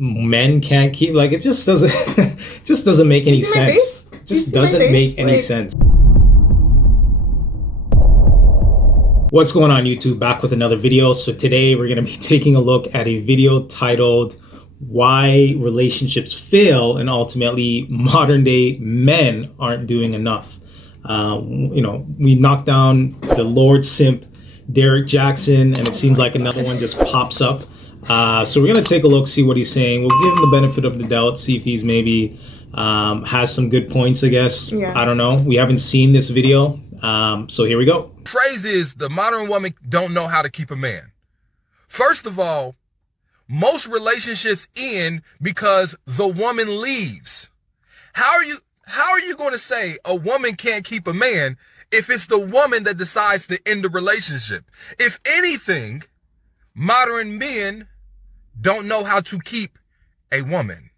men can't keep, like, it just doesn't just doesn't make any sense. Just doesn't make any sense. What's going on, YouTube? Back with another video. So today we're going to be taking a look at a video titled Why Relationships Fail and Ultimately Modern Day Men Aren't Doing Enough. We knocked down the Lord Simp Derrick Jaxn, and it seems like another one just pops up. So we're going to take a look, see what he's saying. We'll give him the benefit of the doubt, see if he's maybe has some good points, I guess. Yeah. I don't know. We haven't seen this video. So here we go. Phrase is the modern woman don't know how to keep a man. First of all, most relationships end because the woman leaves. How are you going to say a woman can't keep a man if it's the woman that decides to end the relationship? If anything, modern men don't know how to keep a woman.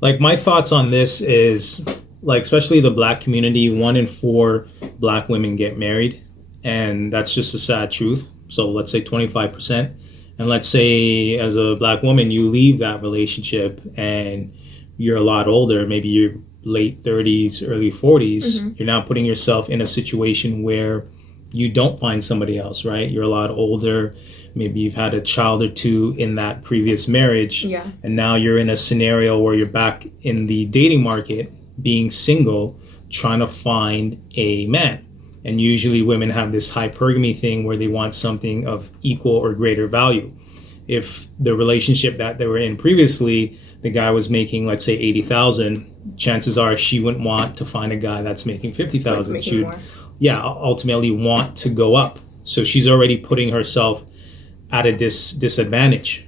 Like, my thoughts on this is, like, especially the black community, 1 in 4 black women get married, and that's just a sad truth. So let's say 25%. And let's say as a black woman, you leave that relationship and you're a lot older, maybe you're late 30s, early 40s. You're now putting yourself in a situation where you don't find somebody else, right? You're a lot older. Maybe you've had a child or 2 in that previous marriage. Yeah. And now you're in a scenario where you're back in the dating market, being single, trying to find a man. And usually women have this hypergamy thing where they want something of equal or greater value. If the relationship that they were in previously, the guy was making, let's say, 80,000, chances are she wouldn't want to find a guy that's making 50,000. She would, ultimately want to go up. So she's already putting herself at a disadvantage.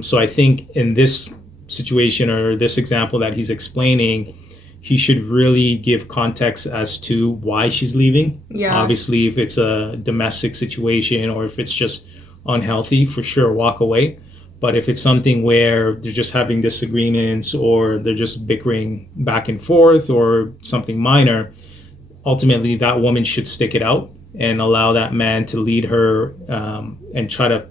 So I think in this situation, or this example that he's explaining, he should really give context as to why she's leaving. Yeah. Obviously, if it's a domestic situation or if it's just unhealthy, for sure, walk away. But if it's something where they're just having disagreements or they're just bickering back and forth or something minor, ultimately that woman should stick it out and allow that man to lead her and try to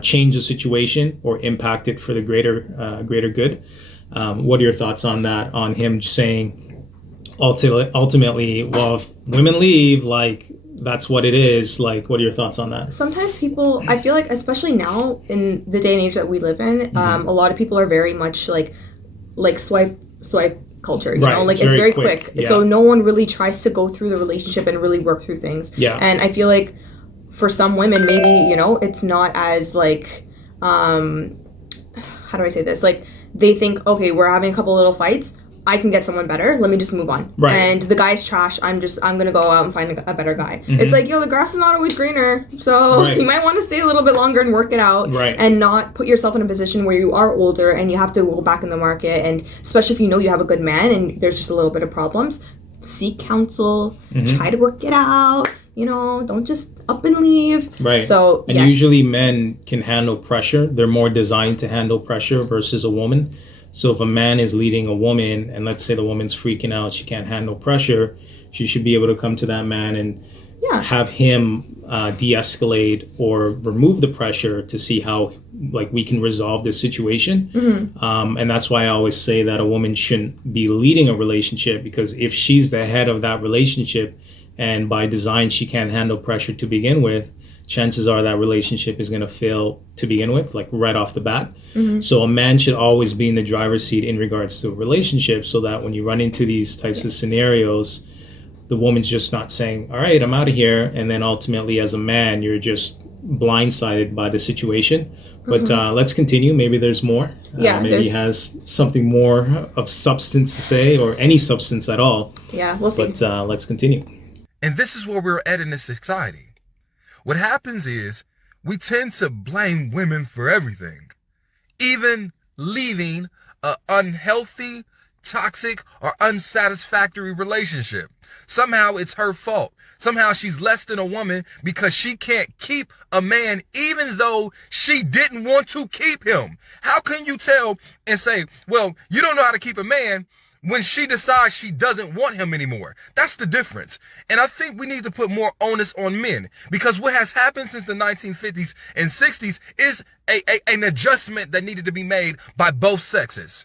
change the situation or impact it for the greater good. What are your thoughts on that? On him saying ultimately, well, if women leave, like, that's what it is. Like, what are your thoughts on that? Sometimes people, I feel like, especially now in the day and age that we live in, a lot of people are very much like swipe culture, you know, like it's very quick. Yeah. So no one really tries to go through the relationship and really work through things. Yeah. And I feel like for some women, maybe, you know, it's not as like, how do I say this? Like, they think, okay, we're having a couple little fights, I can get someone better, let me just move on. Right. And the guy's trash, I'm gonna go out and find a better guy. It's like, yo, the grass is not always greener, so you might want to stay a little bit longer and work it out, and not put yourself in a position where you are older and you have to go back in the market. And especially if you know you have a good man and there's just a little bit of problems, seek counsel, try to work it out, you know, don't just up and leave. Right. So, and usually men can handle pressure. They're more designed to handle pressure versus a woman. So if a man is leading a woman and let's say the woman's freaking out, she can't handle pressure, she should be able to come to that man and have him de-escalate or remove the pressure to see how, like, we can resolve this situation. And that's why I always say that a woman shouldn't be leading a relationship, because if she's the head of that relationship and by design she can't handle pressure to begin with, chances are that relationship is going to fail to begin with, like right off the bat. So a man should always be in the driver's seat in regards to a relationship, so that when you run into these types of scenarios, the woman's just not saying, all right, I'm out of here. And then ultimately as a man, you're just blindsided by the situation. But let's continue. Maybe there's more. Maybe he has something more of substance to say, or any substance at all. Yeah, we'll see. But let's continue. And this is where we're at in this society. What happens is we tend to blame women for everything, even leaving an unhealthy, toxic, or unsatisfactory relationship. Somehow it's her fault. Somehow she's less than a woman because she can't keep a man even though she didn't want to keep him. How can you tell and say, well, you don't know how to keep a man when she decides she doesn't want him anymore. That's the difference. And I think we need to put more onus on men, because what has happened since the 1950s and 60s is an adjustment that needed to be made by both sexes.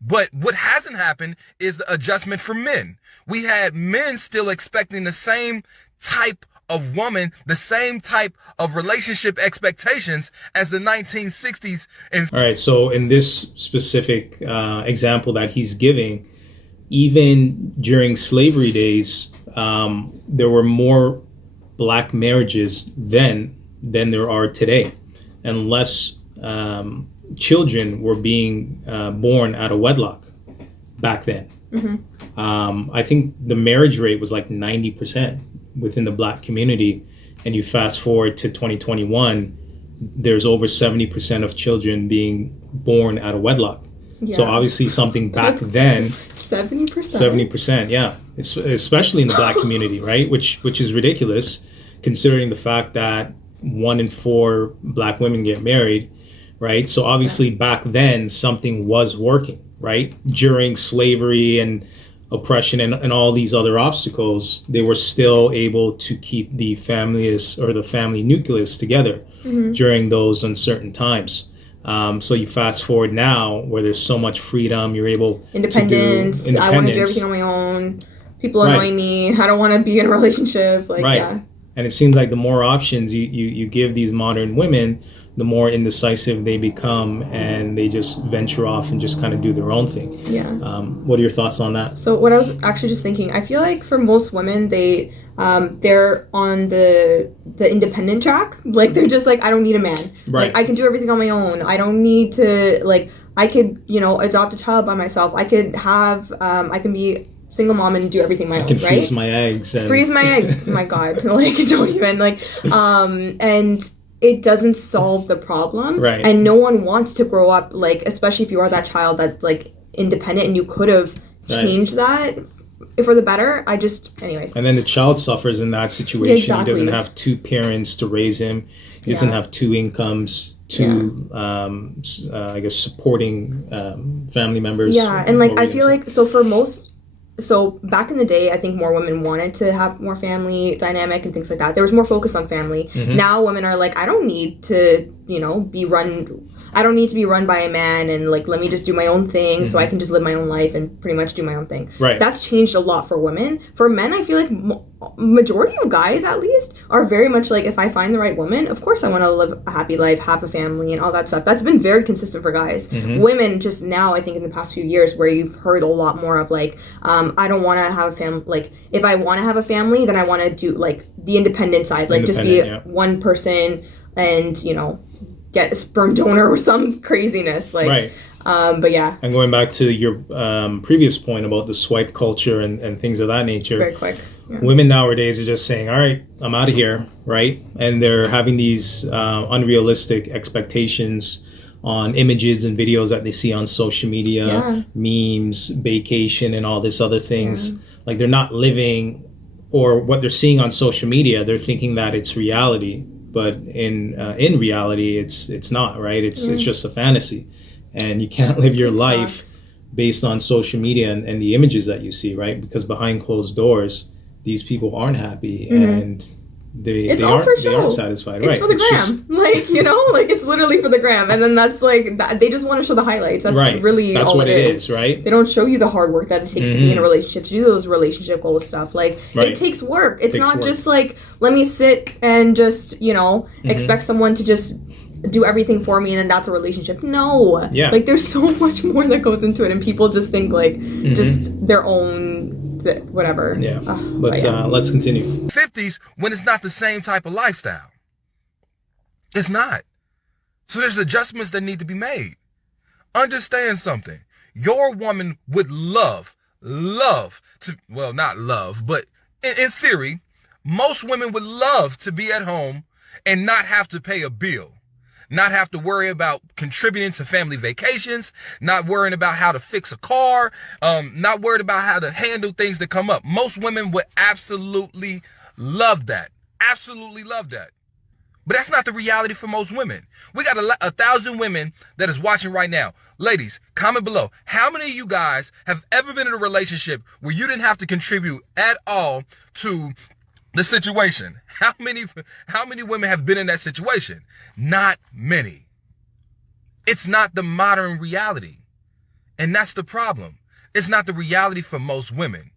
But what hasn't happened is the adjustment for men. We had men still expecting the same type of woman, the same type of relationship expectations as the 1960s. And all right, so in this specific example that he's giving, even during slavery days, there were more black marriages then than there are today, and less children were being born out of wedlock back then. I think the marriage rate was like 90% within the black community, and you fast forward to 2021, there's over 70% of children being born out of wedlock. Yeah. So obviously something back then, 70%, yeah, especially in the black community, right? Which is ridiculous, considering the fact that 1 in 4 black women get married, right? So obviously back then something was working, right? During slavery and oppression and all these other obstacles, they were still able to keep the families or the family nucleus together during those uncertain times. So you fast forward now where there's so much freedom, you're able independence. to do independence. I want to do everything on my own. People annoy me. I don't want to be in a relationship. Like, yeah. And it seems like the more options you give these modern women, the more indecisive they become, and they just venture off and just kind of do their own thing. Yeah. What are your thoughts on that? So what I was actually just thinking, I feel like for most women, they're on the independent track. Like, they're just like, I don't need a man. Right. Like, I can do everything on my own. I don't need to, like, I could, adopt a child by myself. I could have, I can be single mom and do everything my own, right? I can freeze my eggs. Freeze my eggs. My God. Like, don't even, like, and it doesn't solve the problem. Right. And no one wants to grow up, like, especially if you are that child that's, like, independent and you could have changed that for the better. Anyways. And then the child suffers in that situation. Exactly. He doesn't have 2 parents to raise him. He doesn't have 2 incomes, 2, I guess, supporting family members. Yeah, and, like, I feel like, so back in the day, I think more women wanted to have more family dynamic and things like that. There was more focus on family. Now women are like, I don't need to, I don't need to be run by a man, and, like, let me just do my own thing so I can just live my own life and pretty much do my own thing. Right. That's changed a lot for women. For men, I feel like majority of guys, at least, are very much like, if I find the right woman, of course I want to live a happy life, have a family, and all that stuff. That's been very consistent for guys. Women, just now, I think in the past few years, where you've heard a lot more of, like, I don't want to have a family. Like, if I want to have a family, then I want to do, like, the independent side, like, just be one person and, get a sperm donor or some craziness, like. Right. But yeah. And going back to your previous point about the swipe culture and things of that nature. Very quick. Yeah. Women nowadays are just saying, all right, I'm out of here, right? And they're having these unrealistic expectations on images and videos that they see on social media, memes, vacation, and all this other things. Like, they're not living, or what they're seeing on social media, they're thinking that it's reality. But in reality, it's not, right? It's just a fantasy. And you can't live your life based on social media and the images that you see, right? Because behind closed doors, these people aren't happy and they aren't satisfied. It's for the gram. Like, it's literally for the gram. And then that's like, they just want to show the highlights. That's really that's all what it is, right? They don't show you the hard work that it takes to be in a relationship, to do those relationship goal stuff. Like, it takes work. It's not just like, let me sit and just, expect someone to just do everything for me and then that's a relationship. No. Yeah. Like, there's so much more that goes into it, and people just think, like, just their own whatever. Yeah. But let's continue. 50s, when it's not the same type of lifestyle. It's not. So there's adjustments that need to be made. Understand something. Your woman would love to, well, not love, but in theory, most women would love to be at home and not have to pay a bill. Not have to worry about contributing to family vacations, not worrying about how to fix a car, not worried about how to handle things that come up. Most women would absolutely love that. Absolutely love that. But that's not the reality for most women. We got 1,000 women that is watching right now. Ladies, comment below. How many of you guys have ever been in a relationship where you didn't have to contribute at all to the situation? How many women have been in that situation? Not many. It's not the modern reality. And that's the problem. It's not the reality for most women.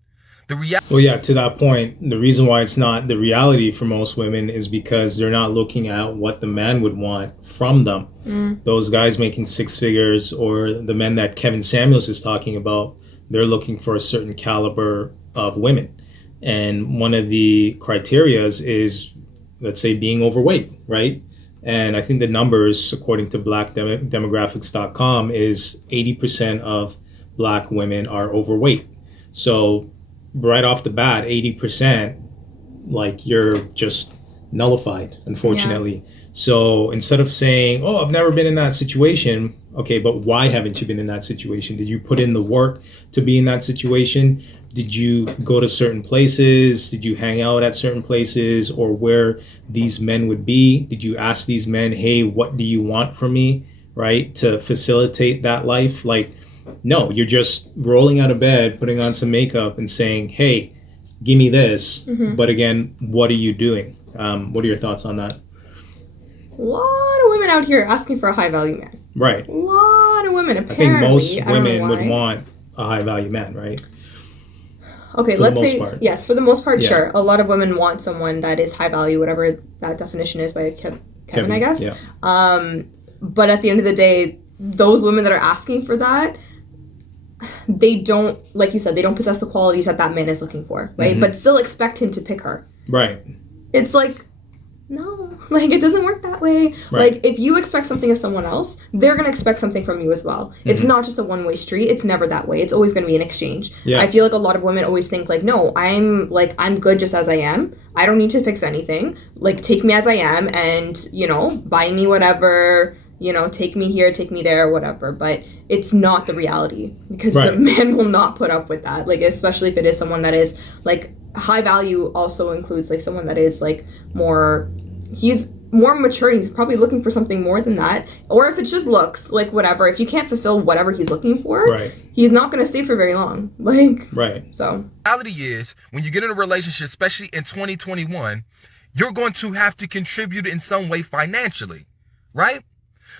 Well, yeah, to that point, the reason why it's not the reality for most women is because they're not looking at what the man would want from them. Those guys making six figures, or the men that Kevin Samuels is talking about, they're looking for a certain caliber of women. And one of the criterias is, let's say, being overweight, right? And I think the numbers, according to blackdemographics.com, is 80% of Black women are overweight. So right off the bat, 80%, like, you're just nullified, unfortunately. Yeah. So instead of saying, oh, I've never been in that situation, okay, but why haven't you been in that situation? Did you put in the work to be in that situation? Did you go to certain places? Did you hang out at certain places, or where these men would be? Did you ask these men, hey, what do you want from me, right, to facilitate that life? Like, no, you're just rolling out of bed, putting on some makeup and saying, hey, give me this. But again, what are you doing? What are your thoughts on that? A lot of women out here asking for a high value man. Right. A lot of women, apparently. I think most women would want a high value man, right? Okay, let's say, yes, for the most part, sure. A lot of women want someone that is high value, whatever that definition is by Kevin, I guess. Yeah. But at the end of the day, those women that are asking for that, they don't, like you said, they don't possess the qualities that that man is looking for, right? But still expect him to pick her. Right. It's like, no, like, it doesn't work that way. Right. Like, if you expect something of someone else, they're going to expect something from you as well. It's not just a one-way street. It's never that way. It's always going to be an exchange. Yeah. I feel like a lot of women always think, like, no, I'm good just as I am. I don't need to fix anything. Like, take me as I am and, you know, buy me whatever, you know, take me here, take me there, whatever. But it's not the reality, because the man will not put up with that. Like, especially if it is someone that is, like, high value also includes, like, someone that is, like, he's more mature. He's probably looking for something more than that. Or if it's just looks, like, whatever. If you can't fulfill whatever he's looking for, he's not going to stay for very long. Like, so. The reality is, when you get in a relationship, especially in 2021, you're going to have to contribute in some way financially, right?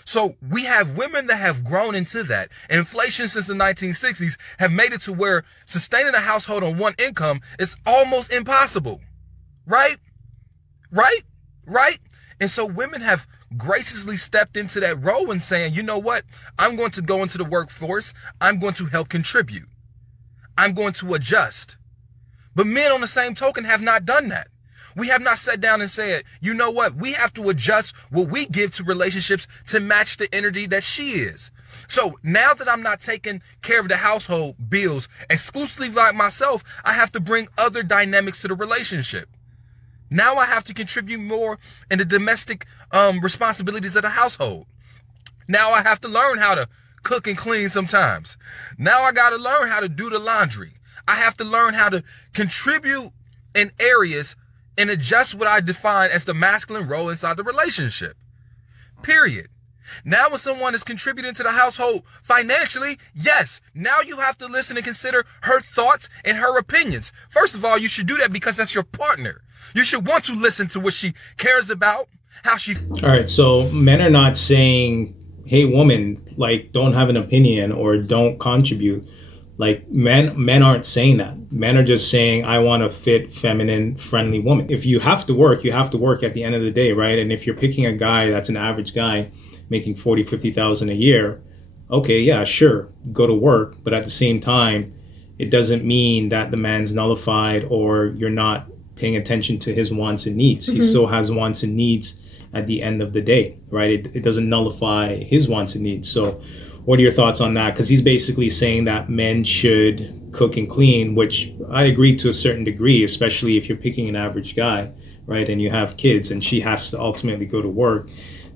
So we have women that have grown into that. Inflation since the 1960s have made it to where sustaining a household on one income is almost impossible. Right? And so women have graciously stepped into that role and saying, you know what? I'm going to go into the workforce. I'm going to help contribute. I'm going to adjust. But men, on the same token, have not done that. We have not sat down and said, you know what? We have to adjust what we give to relationships to match the energy that she is. So now that I'm not taking care of the household bills exclusively like myself, I have to bring other dynamics to the relationship. Now I have to contribute more in the domestic responsibilities of the household. Now I have to learn how to cook and clean sometimes. Now I got to learn how to do the laundry. I have to learn how to contribute in areas and adjust what I define as the masculine role inside the relationship. Period. Now when someone is contributing to the household financially, yes, now you have to listen and consider her thoughts and her opinions. First of all, you should do that because that's your partner. You should want to listen to what she cares about, how she... All right, so men are not saying, hey, woman, like, don't have an opinion or don't contribute. Like, men aren't saying that. Men are just saying, I want a fit, feminine, friendly woman. If you have to work, you have to work at the end of the day, right? And if you're picking a guy that's an average guy making $40,000, $50,000 a year, okay, yeah, sure, go to work. But at the same time, it doesn't mean that the man's nullified or you're not paying attention to his wants and needs. He still has wants and needs at the end of the day, right? It doesn't nullify his wants and needs. So what are your thoughts on that? Because he's basically saying that men should cook and clean, which I agree to a certain degree, especially if you're picking an average guy, right? And you have kids and she has to ultimately go to work,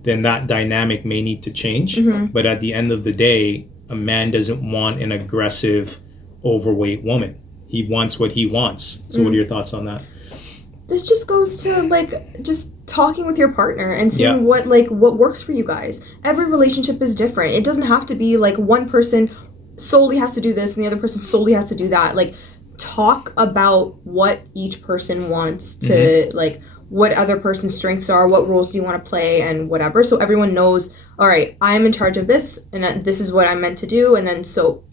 then that dynamic may need to change. But at the end of the day, a man doesn't want an aggressive, overweight woman. He wants what he wants. So what are your thoughts on that? this just goes to like just talking with your partner and seeing what works for you guys. Every relationship is different. It doesn't have to be like one person solely has to do this and the other person solely has to do that. Like, talk about what each person wants to like, what other person's strengths are, what roles do you want to play, and whatever, so everyone knows, all right, I'm in charge of this and this is what I'm meant to do. And then so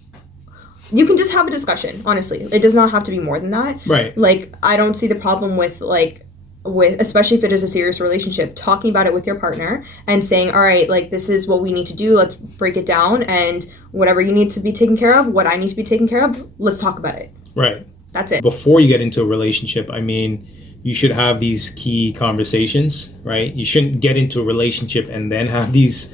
you can just have a discussion. Honestly, it does not have to be more than that. Right. Like, I don't see the problem with especially if it is a serious relationship, talking about it with your partner and saying, all right, like, this is what we need to do, let's break it down, and whatever you need to be taken care of, what I need to be taken care of, let's talk about it. Right. That's it. Before you get into a relationship, I mean, you should have these key conversations, right? You shouldn't get into a relationship and then have these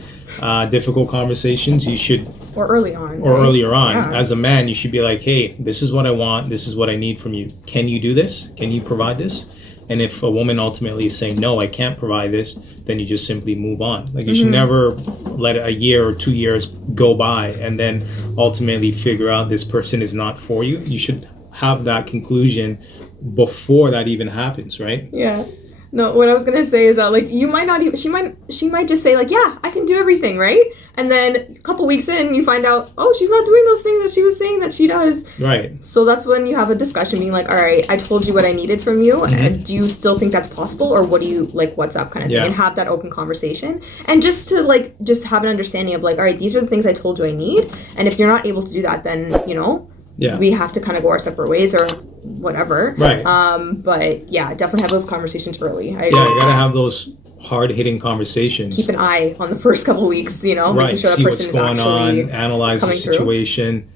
difficult conversations. You should... Or early on. Or right? earlier on. Yeah. As a man, you should be like, hey, this is what I want. This is what I need from you. Can you do this? Can you provide this? And if a woman ultimately is saying, no, I can't provide this, then you just simply move on. Like, you should never let a year or 2 years go by and then ultimately figure out this person is not for you. You should have that conclusion before that even happens, right? Yeah. No, what I was gonna say is that, like, you might not even, she might just say, like, yeah, I can do everything, right? And then a couple weeks in, you find out, oh, she's not doing those things that she was saying that she does. Right. So that's when you have a discussion being like, all right, I told you what I needed from you, and do you still think that's possible, or what do you, like, what's up kind of thing, and have that open conversation. And just to, like, just have an understanding of, like, all right, these are the things I told you I need, and if you're not able to do that, then, you know, we have to kind of go our separate ways or whatever. Right. But yeah, definitely have those conversations early. You gotta have those hard-hitting conversations. Keep an eye on the first couple of weeks, you know, right. making sure See that person what's going is actually on, analyze the situation.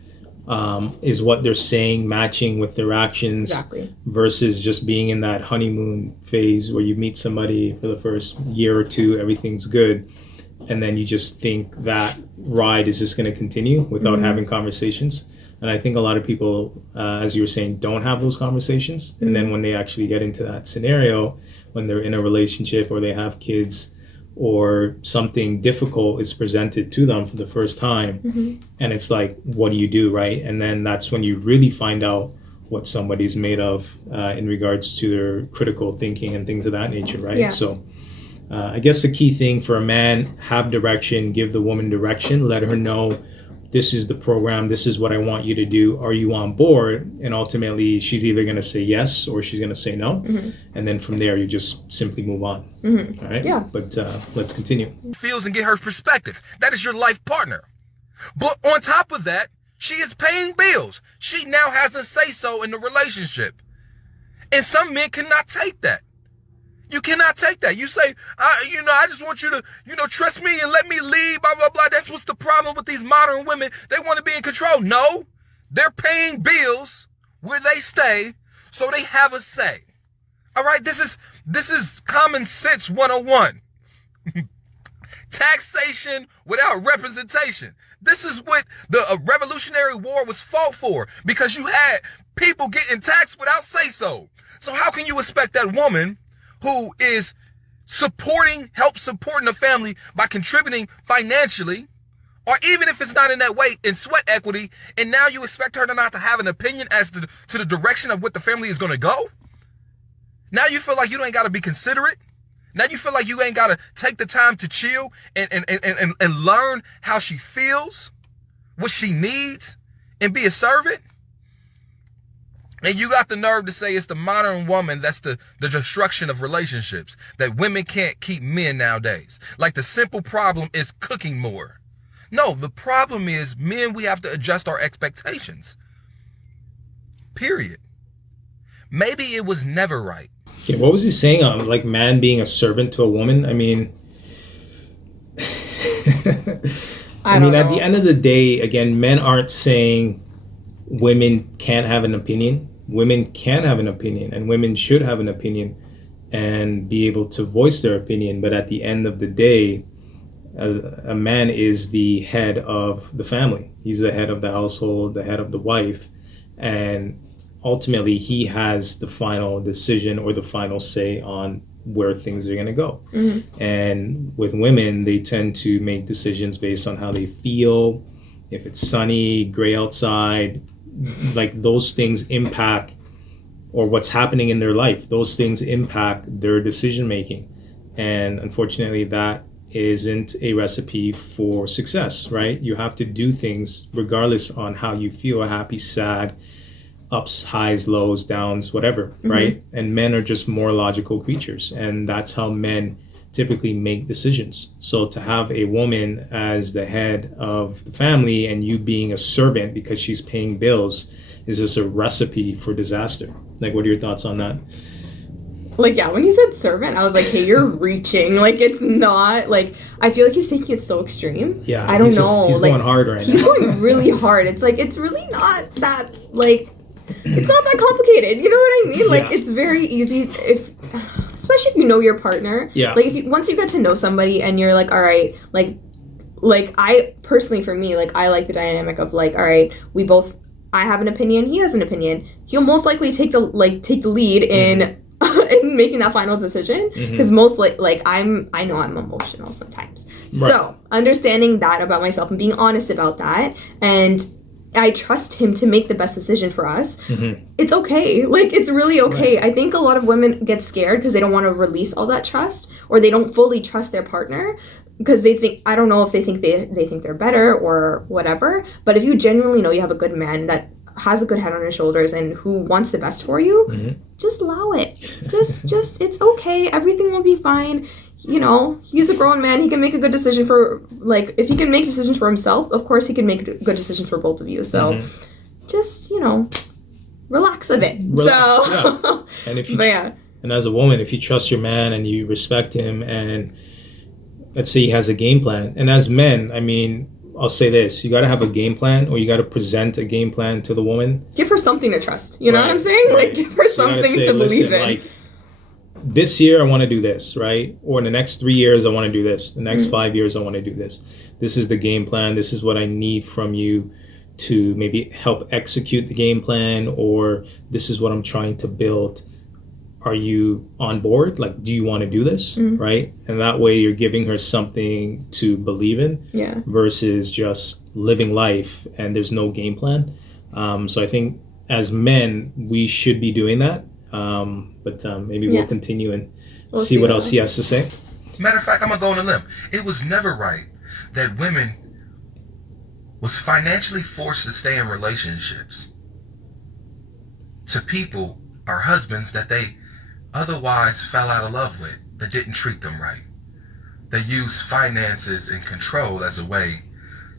Is what they're saying matching with their actions? Exactly. Versus just being in that honeymoon phase where you meet somebody for the first year or two, everything's good, and then you just think that ride is just going to continue without having conversations. And I think a lot of people, as you were saying, don't have those conversations. And then when they actually get into that scenario, when they're in a relationship or they have kids or something difficult is presented to them for the first time, and it's like, what do you do, right? And then that's when you really find out what somebody's made of in regards to their critical thinking and things of that nature, right? Yeah. So I guess the key thing for a man, have direction, give the woman direction, let her know, this is the program, this is what I want you to do, are you on board? And ultimately, she's either going to say yes or she's going to say no. And then from there, you just simply move on. All right? Yeah. But let's continue. Feels and get her perspective. That is your life partner. But on top of that, she is paying bills. She now has a say-so in the relationship. And some men cannot take that. You cannot take that. You say, I just want you to, trust me and let me lead, blah, blah, blah. That's what's the problem with these modern women. They want to be in control. No, they're paying bills where they stay, so they have a say. All right, this is common sense 101. Taxation without representation. This is what the Revolutionary War was fought for, because you had people getting taxed without say-so. So how can you expect that woman who is help supporting the family by contributing financially, or even if it's not in that way, in sweat equity, and now you expect her to not to have an opinion as to the direction of what the family is going to go? Now you feel like you ain't got to be considerate? Now you feel like you ain't got to take the time to chill and learn how she feels, what she needs, and be a servant? And you got the nerve to say it's the modern woman that's the destruction of relationships, that women can't keep men nowadays. Like the simple problem is cooking more. No, the problem is men, we have to adjust our expectations. Period. Maybe it was never right. Yeah, what was he saying on, like, man being a servant to a woman? I mean, I mean, at the end of the day, again, men aren't saying women can't have an opinion. Women can have an opinion, and women should have an opinion and be able to voice their opinion. But at the end of the day, a man is the head of the family. He's the head of the household, the head of the wife. And ultimately, he has the final decision or the final say on where things are going to go. And with women, they tend to make decisions based on how they feel. If it's sunny, gray outside, like, those things impact or what's happening in their life. Those things impact their decision making. And unfortunately, that isn't a recipe for success, right? You have to do things regardless on how you feel, happy, sad, ups, highs, lows, downs, whatever, right? And men are just more logical creatures, and that's how men typically make decisions. So to have a woman as the head of the family and you being a servant because she's paying bills is just a recipe for disaster. Like, what are your thoughts on that? Like, yeah, when he said servant, I was like, hey, you're reaching. Like, it's not, like, I feel like he's taking it so extreme. Yeah. I don't know. He's like, going hard right now. He's going really hard. It's like, it's really not that, like, it's not that complicated. You know what I mean? Like, it's very easy especially if you know your partner. Yeah. Like, once you get to know somebody and you're like, all right, like I personally, for me, like, I like the dynamic of like, all right, I have an opinion, he has an opinion. He'll most likely take the lead in in making that final decision, because I know I'm emotional sometimes. Right. So understanding that about myself and being honest about that, and I trust him to make the best decision for us. It's okay. Like, it's really okay. Right. I think a lot of women get scared because they don't want to release all that trust, or they don't fully trust their partner because they think, I don't know if they think they're better or whatever. But if you genuinely know you have a good man that has a good head on his shoulders and who wants the best for you, just allow it. Just it's okay. Everything will be fine. You know, he's a grown man. He can make a good decision for, like, if he can make decisions for himself, of course he can make good decisions for both of you. So just, you know, relax a bit. And as a woman, if you trust your man and you respect him, and let's say he has a game plan, and as men, I mean, I'll say this, you got to have a game plan, or you got to present a game plan to the woman. Give her something to trust. You know what I'm saying? Right. Like, give her something to believe in. Like, this year I want to do this, right? Or in the next 3 years I want to do this. The next 5 years I want to do this. This is the game plan. This is what I need from you to maybe help execute the game plan, or this is what I'm trying to build. Are you on board? Like, do you want to do this? Right? And that way you're giving her something to believe in, versus just living life and there's no game plan. So I think as men, we should be doing that. But maybe we'll continue and see what else he has to say. Matter of fact, I'm going to go on a limb. It was never right that women was financially forced to stay in relationships to people or husbands that they otherwise fell out of love with, that didn't treat them right. They used finances and control as a way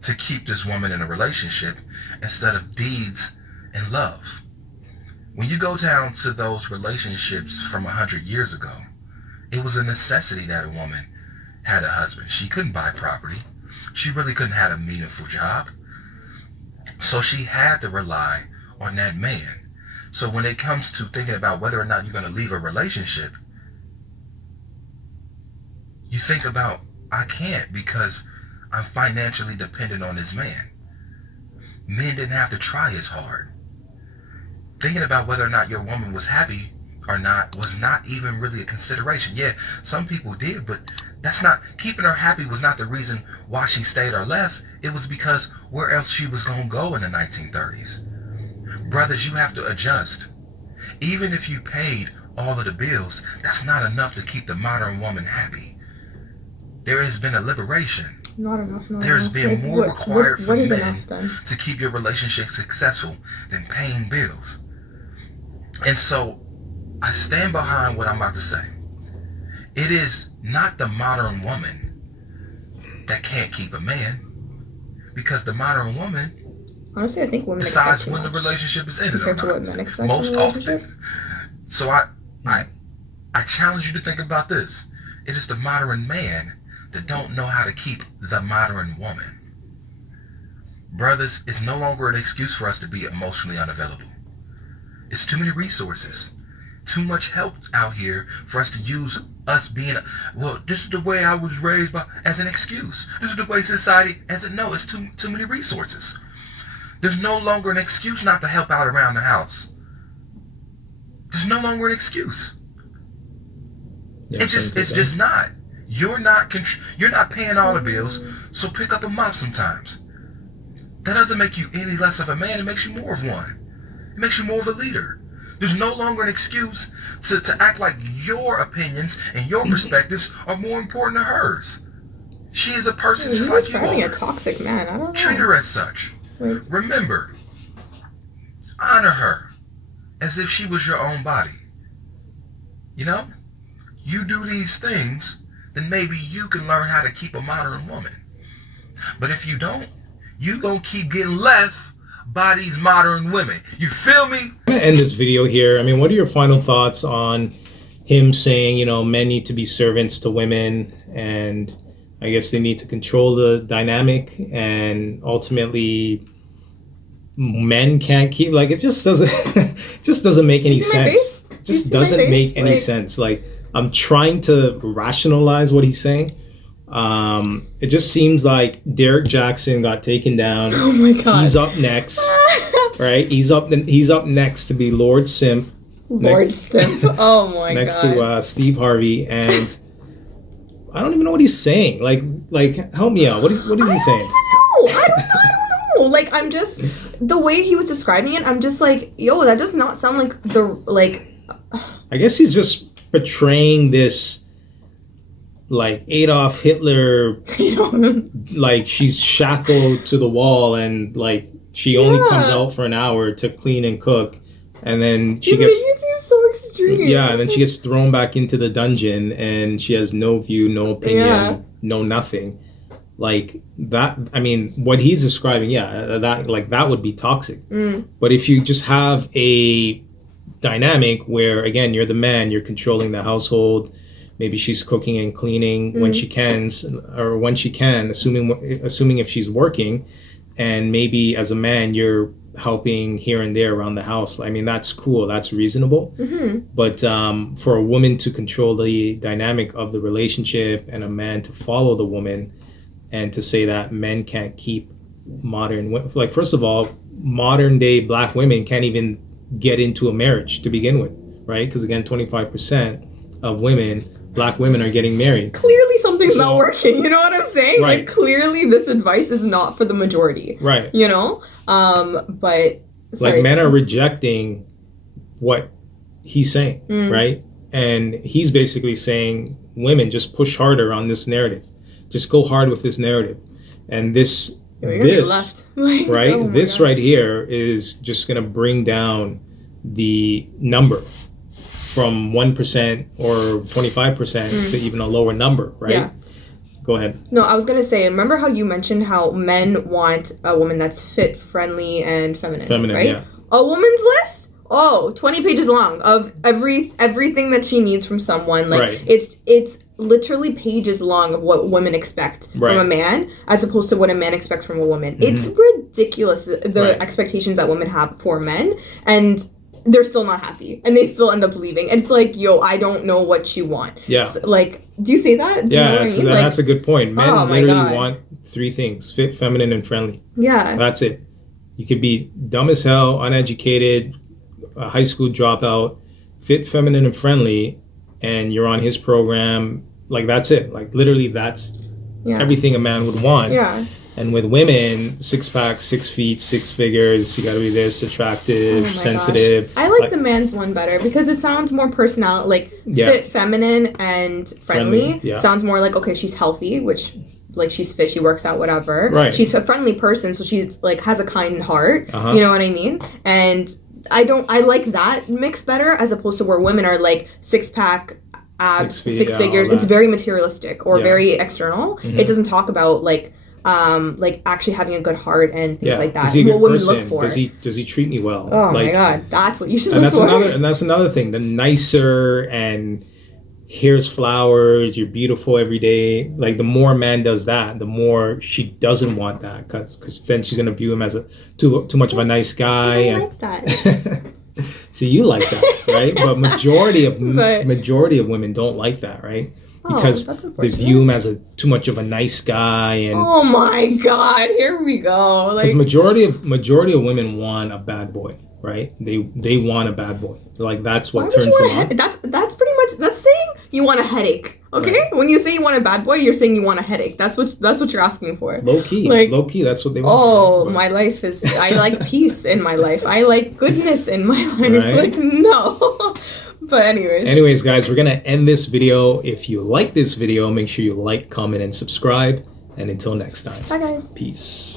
to keep this woman in a relationship instead of deeds and love. When you go down to those relationships from 100 years ago, it was a necessity that a woman had a husband. She couldn't buy property. She really couldn't have a meaningful job. So she had to rely on that man. So when it comes to thinking about whether or not you're going to leave a relationship, you think about, I can't because I'm financially dependent on this man. Men didn't have to try as hard. Thinking about whether or not your woman was happy or not was not even really a consideration. Yeah, some people did, but that's not, keeping her happy was not the reason why she stayed or left. It was because where else she was going to go in the 1930s. Brothers, you have to adjust. Even if you paid all of the bills, that's not enough to keep the modern woman happy. There has been a liberation. Not enough. There's been more required from men enough, to keep your relationship successful than paying bills. And so I stand behind what I'm about to say. It is not the modern woman that can't keep a man, because the modern woman, honestly, I think women decides when the relationship is ended compared to what men expect most in a relationship. often. So I challenge you to think about this. It is the modern man that don't know how to keep the modern woman. Brothers, it's no longer an excuse for us to be emotionally unavailable. It's too many resources, too much help out here for us to use us being, well, this is the way I was raised by, as an excuse. This is the way society, no, it's too many resources. There's no longer an excuse not to help out around the house. There's no longer an excuse. Yeah, it's just not. You're not paying all the bills, so pick up a mop sometimes. That doesn't make you any less of a man. It makes you more of one. It makes you more of a leader. There's no longer an excuse to act like your opinions and your perspectives are more important than hers. She is a person just like you are. A toxic man. I don't know. Treat her as such. Remember, honor her as if she was your own body. You know? You do these things, then maybe you can learn how to keep a modern woman. But if you don't, you gonna keep getting left by these modern women. You feel me? I'm gonna end this video here. I mean, what are your final thoughts on him saying, you know, men need to be servants to women, and I guess they need to control the dynamic, and ultimately men can't keep, like, it just doesn't just doesn't make any sense. Just doesn't make any sense. Like, I'm trying to rationalize what he's saying. It just seems like Derrick Jaxn got taken down. Oh my god. He's up next. Right? He's up next to be Lord Simp. Lord Simp. Oh my god. Next to Steve Harvey, and I don't even know what he's saying. Like help me out. What is he saying? I don't know. Like, I'm just, the way he was describing it, I'm just like, yo, that does not sound like I guess he's just portraying this, like, Adolf Hitler, like, she's shackled to the wall, and, like, she only comes out for an hour to clean and cook, and then she gets, making it seem so extreme. Yeah, and then she gets thrown back into the dungeon, and she has no view, no opinion, no nothing. Like, that, I mean, what he's describing, that would be toxic. But if you just have a dynamic where, again, you're the man, you're controlling the household, maybe she's cooking and cleaning when she can, assuming if she's working, and maybe as a man you're helping here and there around the house. I mean, that's cool, that's reasonable. But for a woman to control the dynamic of the relationship and a man to follow the woman, and to say that men can't keep modern, like, first of all, modern day black women can't even get into a marriage to begin with, right? Because again, 25% of black women are getting married. Clearly something's not working, you know what I'm saying? Right. Like, clearly this advice is not for the majority. Right. You know? But sorry. Like, men are rejecting what he's saying, right? And he's basically saying, women, just push harder on this narrative. Just go hard with this narrative. And this left. Like, right? Oh this right here is just going to bring down the number from 1% or 25% to even a lower number, right? Yeah. Go ahead. No, I was going to say, remember how you mentioned how men want a woman that's fit, friendly, and feminine, right? Yeah. A woman's list? Oh, 20 pages long of everything that she needs from someone. Like, it's literally pages long of what women expect from a man, as opposed to what a man expects from a woman. It's ridiculous, the expectations that women have for men, and they're still not happy, and they still end up leaving. And it's like, yo, I don't know what you want. Yeah. So, like, do you say that? Do you know what I mean? That's a good point. Men literally God. want three things: fit, feminine, and friendly. Yeah. That's it. You could be dumb as hell, uneducated, a high school dropout, fit, feminine, and friendly, and you're on his program. Like, that's it. Like, literally, that's everything a man would want. Yeah. And with women, 6-pack, 6 feet, 6 figures, you gotta be this, attractive, sensitive. Gosh. I like the man's one better because it sounds more personal, like fit, feminine, and friendly. Sounds more like, okay, she's healthy, which, like, she's fit, she works out, whatever. Right. She's a friendly person, so she's, like, has a kind heart. You know what I mean? And I like that mix better, as opposed to where women are like 6-pack, abs, 6 figures. It's very materialistic or very external. It doesn't talk about like actually having a good heart and things like that. Is he a good what person? Women look for. Does he treat me well? Oh, like, my God, that's what you should and look for. And that's another thing. The nicer and here's flowers, you're beautiful every day. Like, the more a man does that, the more she doesn't want that, because then she's gonna view him as too much of a nice guy. I like that. See, you like that, right? But majority of women don't like that, right? Because they view him as too much of a nice guy, and oh my God, here we go. Like, because majority of women want a bad boy, right? They want a bad boy. Like, that's what turns them on. That's pretty much, that's saying you want a headache. Okay, right. When you say you want a bad boy, you're saying you want a headache. That's what you're asking for. Low key, that's what they want. Oh, my life is. I like peace in my life. I like goodness in my life. Right? Like no. But anyways, guys, we're gonna end this video. If you like this video, make sure you like, comment, and subscribe. And until next time. Bye, guys. Peace.